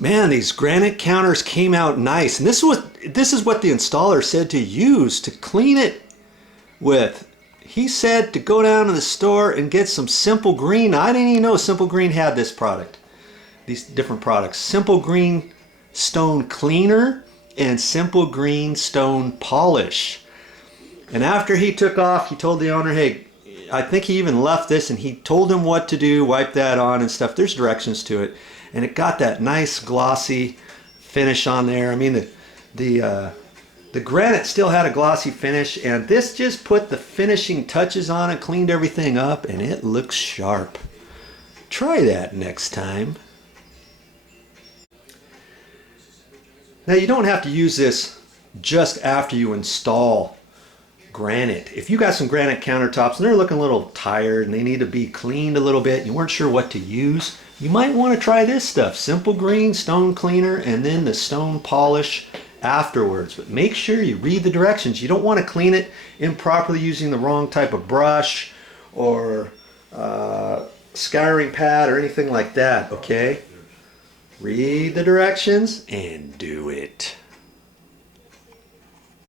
Man, these granite counters came out nice. And this is what the installer said to use to clean it with. He said to go down to the store and get some Simple Green. I didn't even know Simple Green had this product. These different products. Simple Green Stone Cleaner and Simple Green Stone Polish. And after he took off, he told the owner, hey, I think he even left this and he told him what to do, wipe that on and stuff. There's directions to it. And it got that nice glossy finish on there. I mean, the granite still had a glossy finish, and this just put the finishing touches on it, cleaned everything up, and it looks sharp. Try that next time. Now, you don't have to use this just after you install granite. If you got some granite countertops and they're looking a little tired and they need to be cleaned a little bit, you weren't sure what to use, you might want to try this stuff. Simple Green Stone Cleaner and then the Stone Polish afterwards. But make sure you read the directions. You don't want to clean it improperly using the wrong type of brush or scouring pad or anything like that, okay? Read the directions and do it.